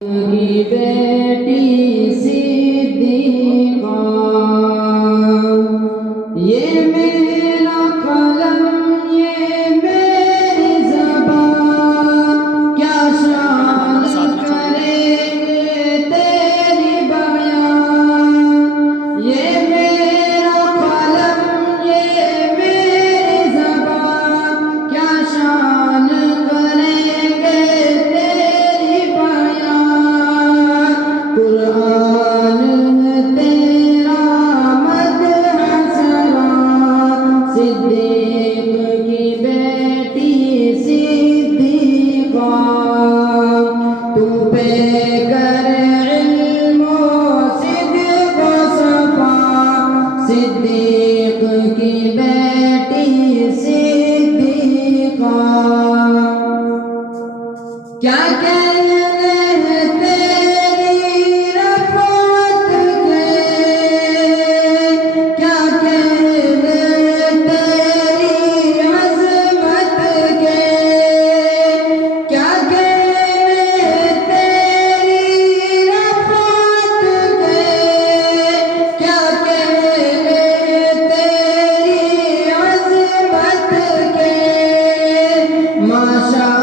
کی بیٹی صدیقہ، یہ میرا قلم یہ میری زبان، کیا شان کریں گے تیری بیان۔ یہ میرا قلم یہ میری زبان، کیا شان کریں گے تیری بیان۔ قرآن ہے تیرا مدح سلام، صدیق کی بیٹی صدیقہ، تو پہ کر علم و صدق و صفا، صدیق کی بیٹی صدیقہ۔ کیا کہنے ہیں تیری رفعت کے، کیا کہنے ہیں تیری عظمت کے، کیا کہنے ہیں تیری رفعت کے، کیا کہنے ہیں تیری عظمت کے۔ ماشاء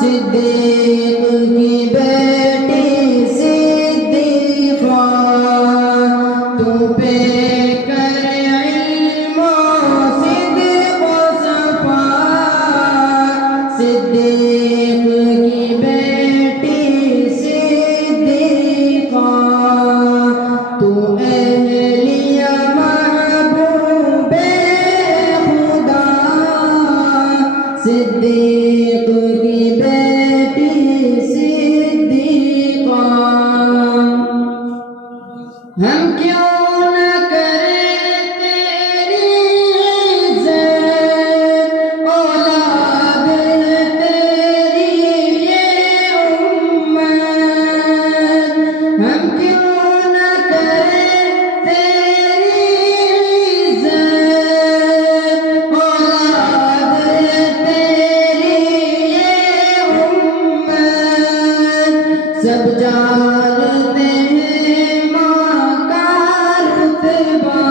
صدیق کی بیٹی صدیقہ، تو پہ کر علم و صدق و صفا، صدیق کی بیٹی صدیقہ، تو اہلیہ محبوب خدا، صدیق کی بیٹی صدیقہ۔ ہم کیوں نہ کریں تیری عزت، اولاد ہے تیری یہ امت۔ ہم کیوں نہ کریں تیری عزت، اولاد ہے تیری یہ امت۔ سب جانتے ہیں ماں کا رتبہ،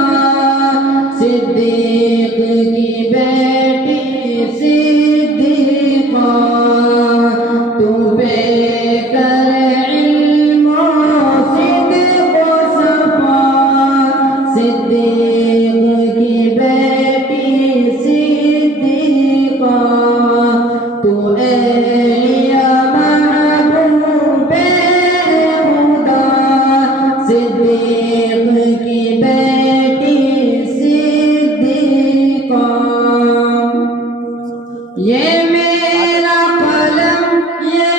صدیق کی بیٹی صدیقہ، تو پہ کر علم و صدق و صفا، صدیق کی بیٹی صدیقہ، تو اہلیہ محبوب خدا، صدیق کی بیٹی صدیقہ۔ یہ میرا قلم یہ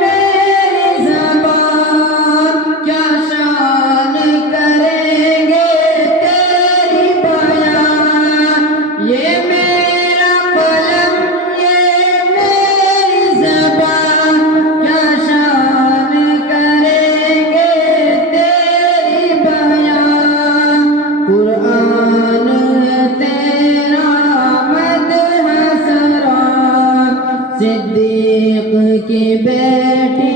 میری زبان، کیا شان کریں گے تیری بیان۔ یہ میرا قلم یہ میری زبان، کیا شان کریں گے تیری بیان۔ قرآن ہے تیرا مدح سلام، صدیق کی بیٹی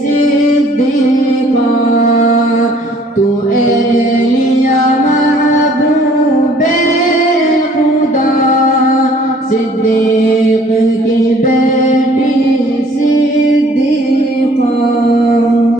صدیقہ، تو اہلیہ محبوب خدا، صدیق کی بیٹی